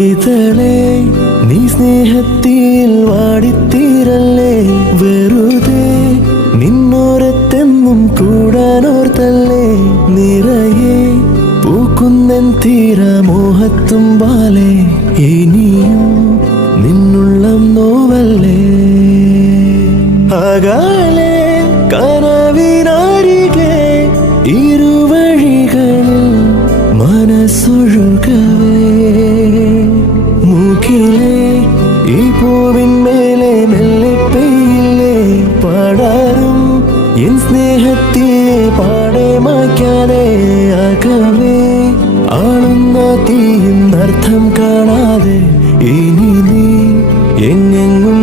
ഇതളേ നീ സ്നേഹത്തിൽ വാടിത്തീരല്ലേ, വെറുതെ നിന്നോരത്തെന്നും കൂടാനോർത്തല്ലേ, നിറയെ പൂക്കുന്നൻ തീരമോഹത്തുമ്പാലെ ഇനിയും നിന്നുള്ളം നോവല്ലേ. അകാലെ കനവിനരികെ ഇരുവഴികളിൽ മനസ്സൊഴുകവേ, മുകിലേ ഈ പൂവിന്മേലെ മെല്ലെ പെയ്യില്ലേ, പടരും എൻ സ്നേഹത്തെ പാടെ മായ്ക്കാതെ, അകമേ ആളുന്ന തീയും അർത്ഥം കാണാതെ ഇനി നീ എങ്ങെങ്ങും